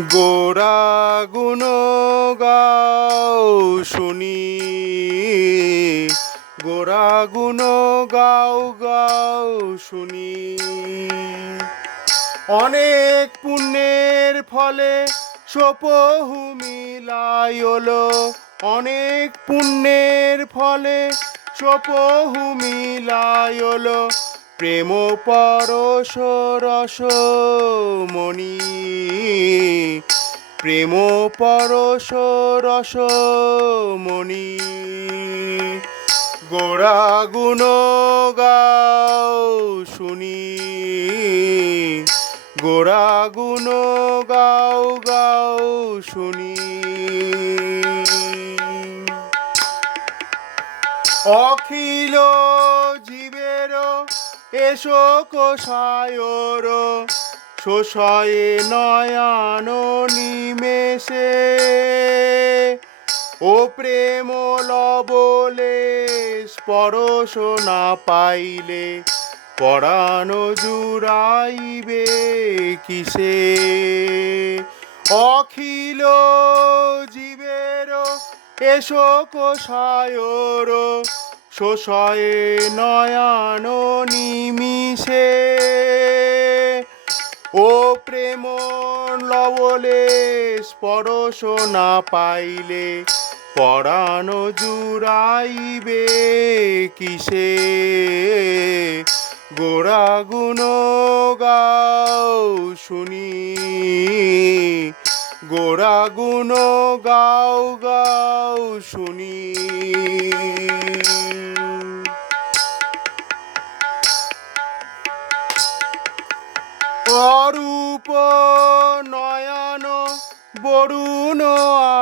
গোরা গুণ গাও শুনি। গোরা গুণ গাও গাও শুনি। অনেক পুণ্যের ফলে সোপহু মিলাইলো অনেক পুণ্যের ফলে সোপহু মিলাইলো প্রেম পরশ রস মণি। প্রেম পরশ রস মণি। গোড়া গুণ গাও শুনি। গোড়া গুণ গাও গাও শুনি। অখিল এসো কোষায়র, শোষয়ে নয়ান নিমেষে। ও প্রেম লবলে স্পরশ না পাইলে পরাণ জুড়াইবে কিসে? অখিল জীবের, এসো কোষায়র শোষয়ে নয়ান নিমিষে, ও প্রেম লবলে স্পরশ না পাইলে পরাণ জুড়াইবে কিসে? গোড়া গুণ গাও শুনি গোড়া গুণ গাও গাও শুনি। অরূপ নয়ন বরুণ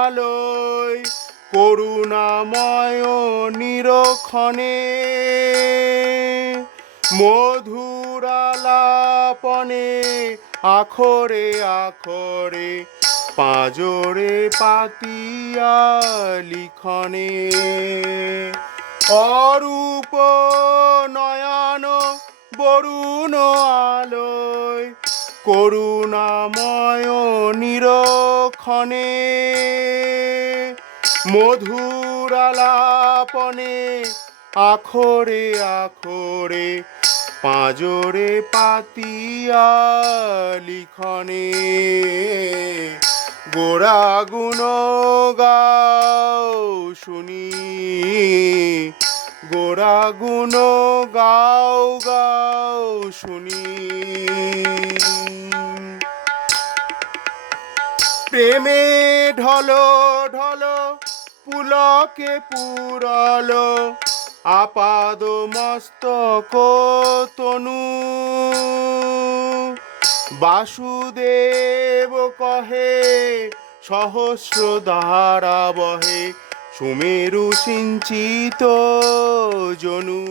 আলোয়, করুণাময় নিরক্ষণে। মধুরালাপনে, আখরে আখরে, পাঁজরে পাতিয়া লিখনে। অরূপ নয়ন বরুণ করুণাময় নিরক্ষণে মধুরালাপনে আখরে আখরে, পাঁজরে পাতিয়া লিখনে, গোড়া গুণ গাও শুনি, গোড়া গুণ গাও গাও শুনি। প্রেমে ঢলো ঢলো, পুলকে পুরলো, আপাদ মস্তক তনু। বাসুদেব কহে, সহস্র ধারা বহে, সুমেরু সিঞ্চিত জনু।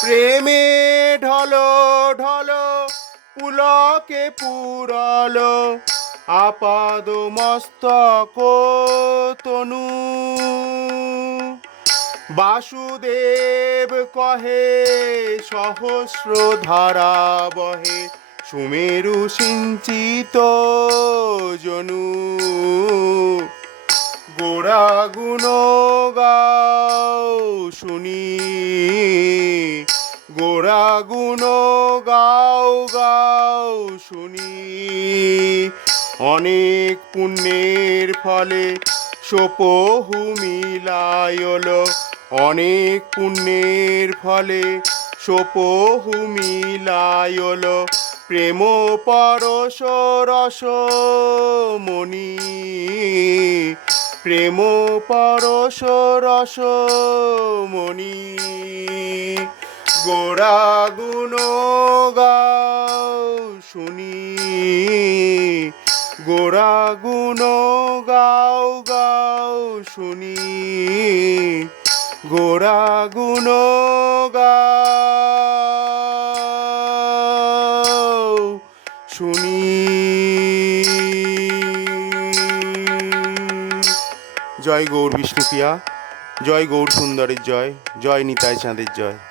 প্রেমে ঢলো ঢলো, পুলকে পুরলো আপাদ মস্তক তনু। বাসুদেব কহে, সহস্র ধারা বহে, সুমেরু সিঞ্চিত জনু। গোড়া গুণ গাও শুনি, গোড়া গুণ গাও শুনি। অনেক পুণ্যের ফলে সোপহু মিলায়ল অনেক পুণ্যের ফলে সোপহু মিলায়ল প্রেম পরশ রস মণি। প্রেম পরশ রস মণি। গুণ গোড়া গুণ গাও গাও শুনি। গোড়া গুণ গাও শুনি। জয় গৌর বিষ্ণুপ্রিয়া জয় গৌর সুন্দরের জয় জয় নিতাই চাঁদের জয়।